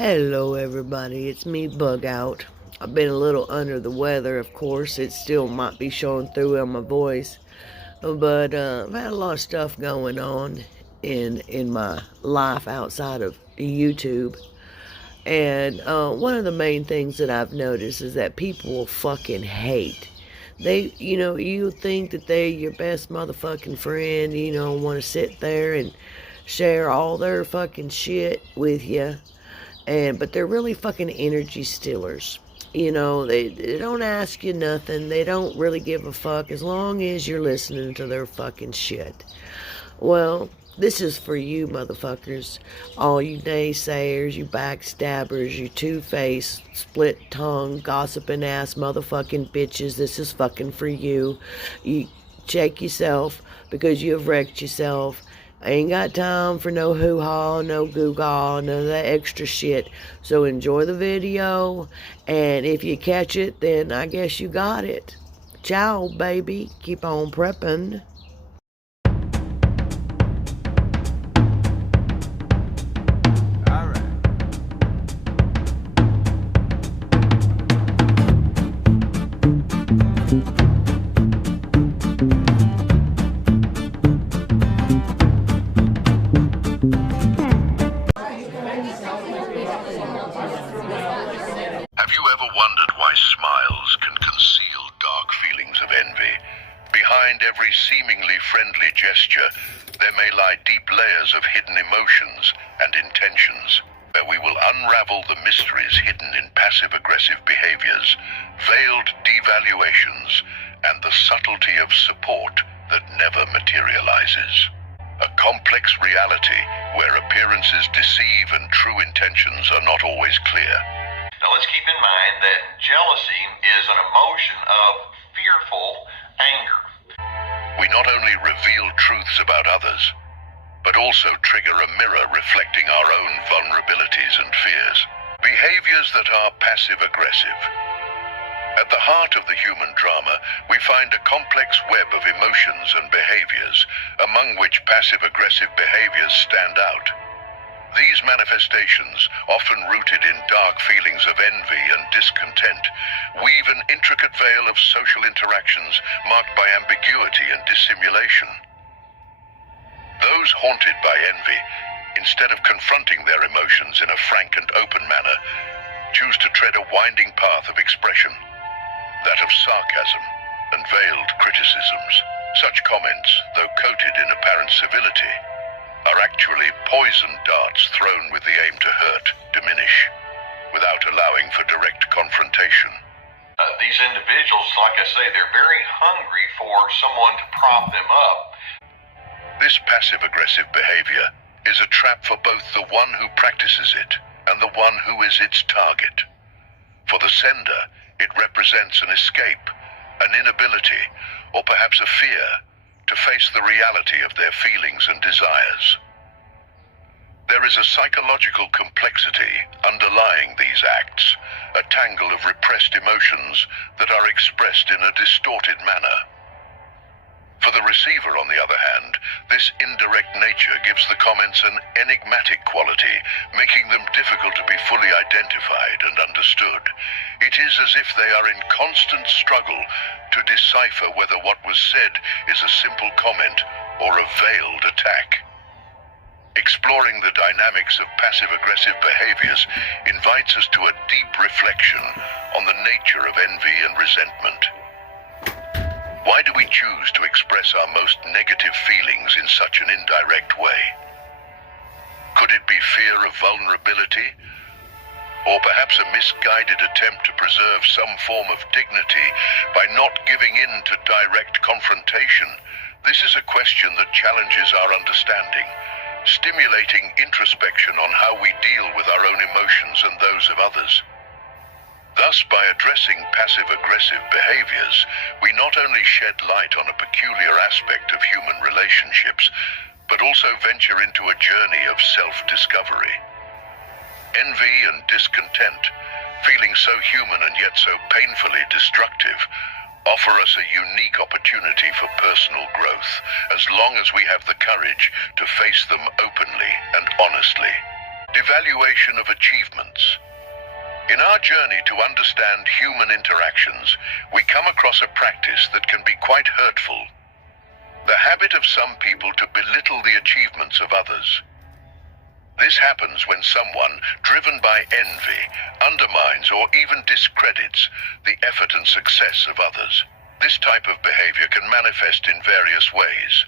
Hello, everybody. It's me, Bug Out. I've been a little under the weather, of course. It still might be showing through on my voice, but I've had a lot of stuff going on in my life outside of YouTube. And one of the main things that I've noticed is that people will fucking hate. You think that they're your best motherfucking friend, want to sit there and share all their fucking shit with you, but they're really fucking energy stealers. They don't ask you nothing. They don't really give a fuck as long as you're listening to their fucking shit. Well, this is for you motherfuckers. All you naysayers, you backstabbers, you two-faced, split-tongue, gossiping ass motherfucking bitches. This is fucking for you. You check yourself because you have wrecked yourself. I ain't got time for no hoo-ha, no goo-gaw, none of that extra shit. So enjoy the video, and if you catch it, then I guess you got it. Ciao, baby. Keep on prepping. Have you ever wondered why smiles can conceal dark feelings of envy? Behind every seemingly friendly gesture, there may lie deep layers of hidden emotions and intentions, where we will unravel the mysteries hidden in passive-aggressive behaviors, veiled devaluations, and the subtlety of support that never materializes. A complex reality where appearances deceive and true intentions are not always clear. Now let's keep in mind that jealousy is an emotion of fearful anger. We not only reveal truths about others, but also trigger a mirror reflecting our own vulnerabilities and fears. Behaviors that are passive-aggressive. At the heart of the human drama, we find a complex web of emotions and behaviors, among which passive-aggressive behaviors stand out. These manifestations, often rooted in dark feelings of envy and discontent, weave an intricate veil of social interactions marked by ambiguity and dissimulation. Those haunted by envy, instead of confronting their emotions in a frank and open manner, choose to tread a winding path of expression, that of sarcasm and veiled criticisms. Such comments, though coated in apparent civility, are actually poisoned darts thrown with the aim to hurt, diminish, without allowing for direct confrontation. These individuals, like I say, they're very hungry for someone to prop them up. This passive-aggressive behavior is a trap for both the one who practices it and the one who is its target. For the sender, it represents an escape, an inability, or perhaps a fear to face the reality of their feelings and desires. There is a psychological complexity underlying these acts, a tangle of repressed emotions that are expressed in a distorted manner. For the receiver, on the other hand, this indirect nature gives the comments an enigmatic quality, making them difficult to be fully identified and understood. It is as if they are in constant struggle to decipher whether what was said is a simple comment or a veiled attack. Exploring the dynamics of passive-aggressive behaviors invites us to a deep reflection on the nature of envy and resentment. Why do we choose to express our most negative feelings in such an indirect way? Could it be fear of vulnerability? Or perhaps a misguided attempt to preserve some form of dignity by not giving in to direct confrontation? This is a question that challenges our understanding, stimulating introspection on how we deal with our own emotions and those of others. Thus, by addressing passive-aggressive behaviors, we not only shed light on a peculiar aspect of human relationships, but also venture into a journey of self-discovery. Envy and discontent, feeling so human and yet so painfully destructive, offer us a unique opportunity for personal growth, as long as we have the courage to face them openly and honestly. Devaluation of achievements. In our journey to understand human interactions, we come across a practice that can be quite hurtful. The habit of some people to belittle the achievements of others. This happens when someone, driven by envy, undermines or even discredits the effort and success of others. This type of behavior can manifest in various ways,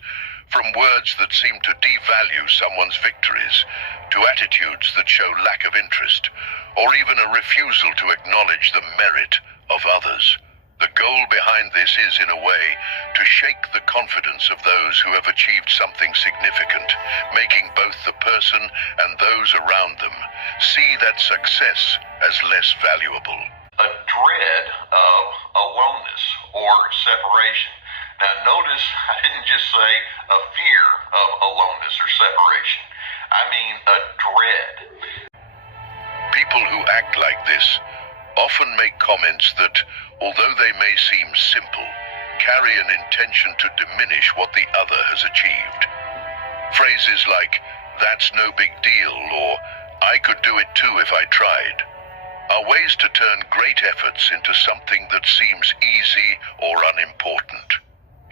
from words that seem to devalue someone's victories, to attitudes that show lack of interest, or even a refusal to acknowledge the merit of others. The goal behind this is, in a way, to shake the confidence of those who have achieved something significant, making both the person and those around them see that success as less valuable. A dread of aloneness or separation. Now notice I didn't just say a fear of aloneness or separation. I mean a dread. People who act like this often make comments that, although they may seem simple, carry an intention to diminish what the other has achieved. Phrases like, "That's no big deal," or "I could do it too if I tried," are ways to turn great efforts into something that seems easy or unimportant.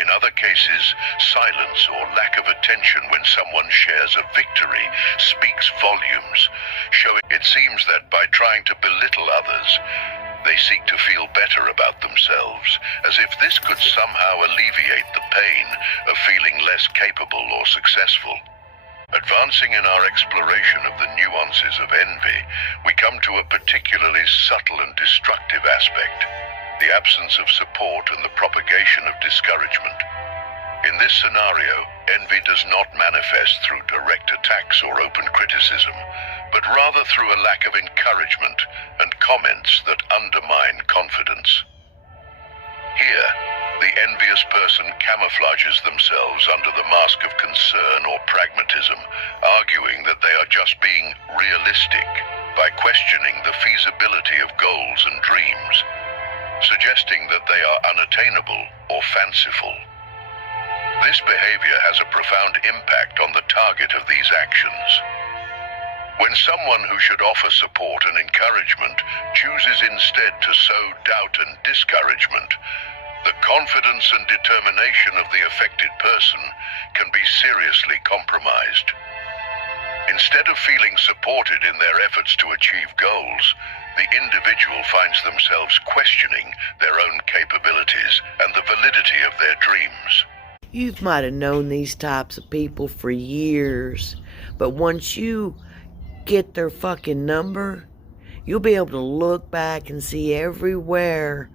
In other cases, silence or lack of attention when someone shares a victory speaks volumes, showing it seems that by trying to belittle others, they seek to feel better about themselves, as if this could somehow alleviate the pain of feeling less capable or successful. Advancing in our exploration of the nuances of envy, we come to a particularly subtle and destructive aspect: the absence of support and the propagation of discouragement. In this scenario, envy does not manifest through direct attacks or open criticism, but rather through a lack of encouragement and comments that undermine confidence. Here, the envious person camouflages themselves under the mask of concern or pragmatism, arguing that they are just being realistic by questioning the feasibility of goals and dreams, suggesting that they are unattainable or fanciful. This behavior has a profound impact on the target of these actions. When someone who should offer support and encouragement chooses instead to sow doubt and discouragement, the confidence and determination of the affected person can be seriously compromised. Instead of feeling supported in their efforts to achieve goals, the individual finds themselves questioning their own capabilities and the validity of their dreams. You might have known these types of people for years, but once you get their fucking number, you'll be able to look back and see everywhere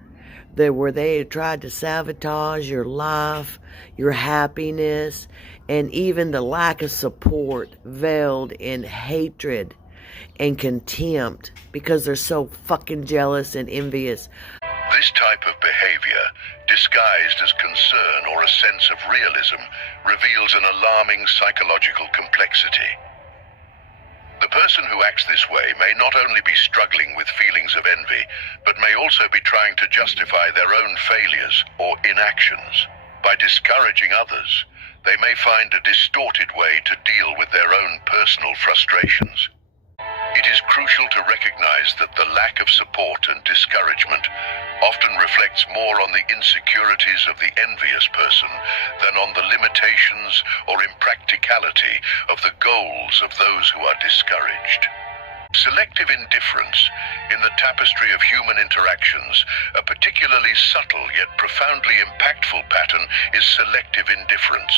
where they had tried to sabotage your life, your happiness, and even the lack of support veiled in hatred and contempt because they're so fucking jealous and envious. This type of behavior, disguised as concern or a sense of realism, reveals an alarming psychological complexity. The person who acts this way may not only be struggling with feelings of envy, but may also be trying to justify their own failures or inactions. By discouraging others, they may find a distorted way to deal with their own personal frustrations. It is crucial to recognize that the lack of support and discouragement often reflects more on the insecurities of the envious person than on the limitations or impracticality of the goals of those who are discouraged. Selective indifference in the tapestry of human interactions, a particularly subtle yet profoundly impactful pattern, is selective indifference.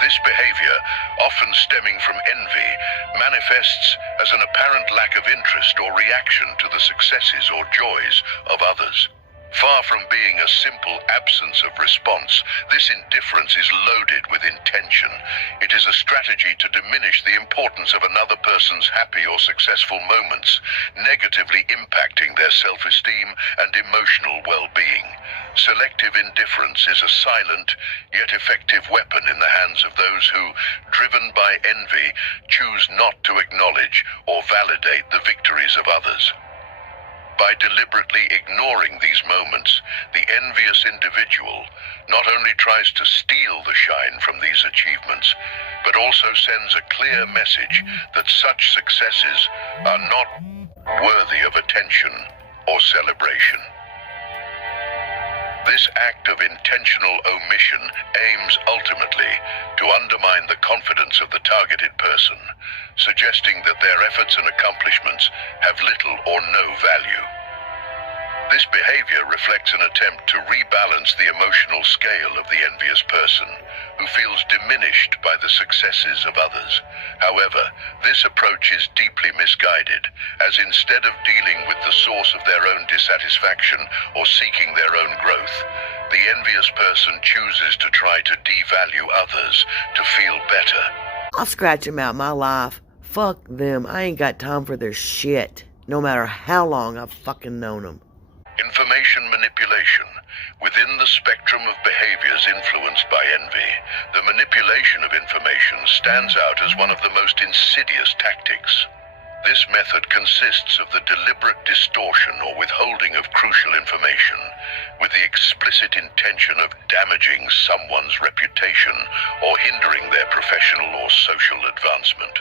This behavior, often stemming from envy, manifests as an apparent lack of interest or reaction to the successes or joys of others. Far from being a simple absence of response, this indifference is loaded with intention. It is a strategy to diminish the importance of another person's happy or successful moments, negatively impacting their self-esteem and emotional well-being. Selective indifference is a silent, yet effective weapon in the hands of those who, driven by envy, choose not to acknowledge or validate the victories of others. By deliberately ignoring these moments, the envious individual not only tries to steal the shine from these achievements, but also sends a clear message that such successes are not worthy of attention or celebration. This act of intentional omission aims ultimately to undermine the confidence of the targeted person, suggesting that their efforts and accomplishments have little or no value. This behavior reflects an attempt to rebalance the emotional scale of the envious person, who feels diminished by the successes of others. However, this approach is deeply misguided, as instead of dealing with the source of their own dissatisfaction or seeking their own growth, the envious person chooses to try to devalue others to feel better. I'll scratch them out my life. Fuck them. I ain't got time for their shit, no matter how long I've fucking known them. Information manipulation. Within the spectrum of behaviors influenced by envy, the manipulation of information stands out as one of the most insidious tactics. This method consists of the deliberate distortion or withholding of crucial information, with the explicit intention of damaging someone's reputation or hindering their professional or social advancement.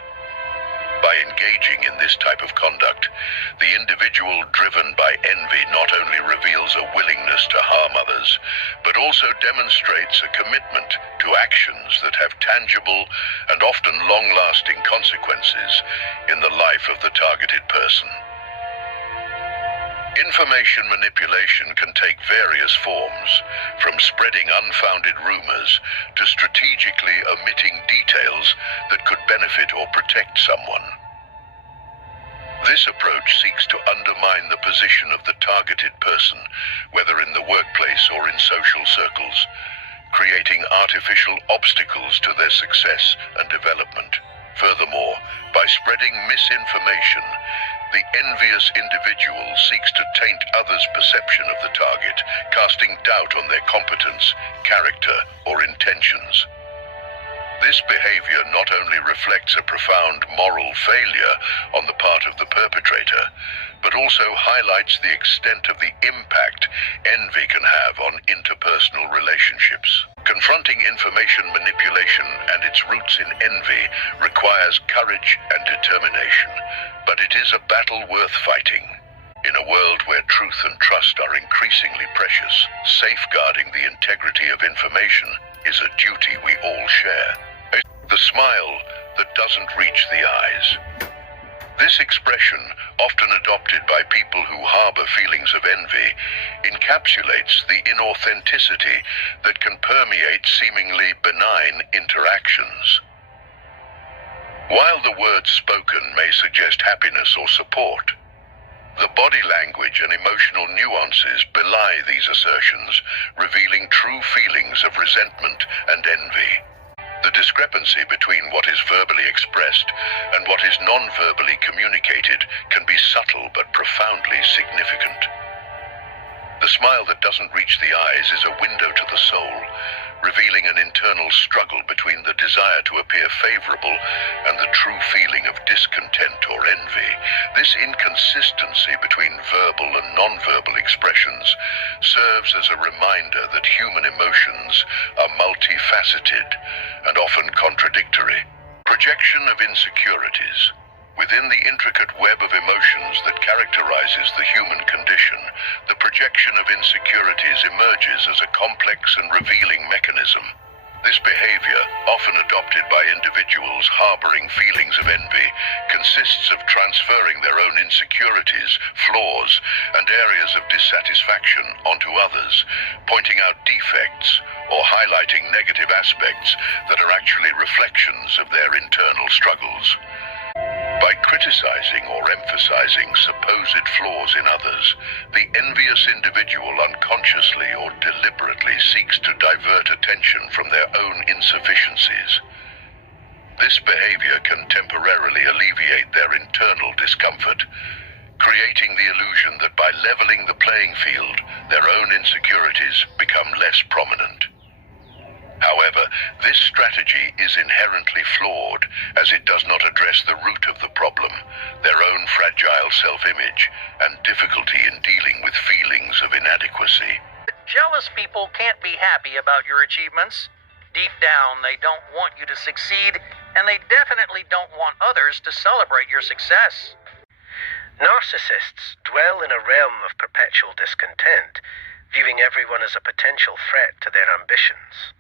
By engaging in this type of conduct, the individual driven by envy not only reveals a willingness to harm others, but also demonstrates a commitment to actions that have tangible and often long-lasting consequences in the life of the targeted person. Information manipulation can take various forms, from spreading unfounded rumors to strategically omitting details that could benefit or protect someone. This approach seeks to undermine the position of the targeted person, whether in the workplace or in social circles, creating artificial obstacles to their success and development. Furthermore, by spreading misinformation, the envious individual seeks to taint others' perception of the target, casting doubt on their competence, character, or intentions. This behavior not only reflects a profound moral failure on the part of the perpetrator, but also highlights the extent of the impact envy can have on interpersonal relationships. Confronting information manipulation and its roots in envy requires courage and determination, but it is a battle worth fighting. In a world where truth and trust are increasingly precious, safeguarding the integrity of information is a duty we all share. The smile that doesn't reach the eyes. This expression, often adopted by people who harbor feelings of envy, encapsulates the inauthenticity that can permeate seemingly benign interactions. While the words spoken may suggest happiness or support, the body language and emotional nuances belie these assertions, revealing true feelings of resentment and envy. The discrepancy between what is verbally expressed and what is non-verbally communicated can be subtle but profoundly significant. The smile that doesn't reach the eyes is a window to the soul, revealing an internal struggle between the desire to appear favorable and the true feeling of discontent or envy. This inconsistency between verbal and non-verbal expressions serves as a reminder that human emotions are multifaceted and often contradictory. Projection of insecurities. Within the intricate web of emotions that characterizes the human condition, the projection of insecurities emerges as a complex and revealing mechanism. This behavior, often adopted by individuals harboring feelings of envy, consists of transferring their own insecurities, flaws, and areas of dissatisfaction onto others, pointing out defects or highlighting negative aspects that are actually reflections of their internal struggles. By criticizing or emphasizing supposed flaws in others, the envious individual unconsciously or deliberately seeks to divert attention from their own insufficiencies. This behavior can temporarily alleviate their internal discomfort, creating the illusion that by leveling the playing field, their own insecurities become less prominent. However, this strategy is inherently flawed, as it does not address the root of the problem, their own fragile self-image, and difficulty in dealing with feelings of inadequacy. Jealous people can't be happy about your achievements. Deep down, they don't want you to succeed, and they definitely don't want others to celebrate your success. Narcissists dwell in a realm of perpetual discontent, viewing everyone as a potential threat to their ambitions.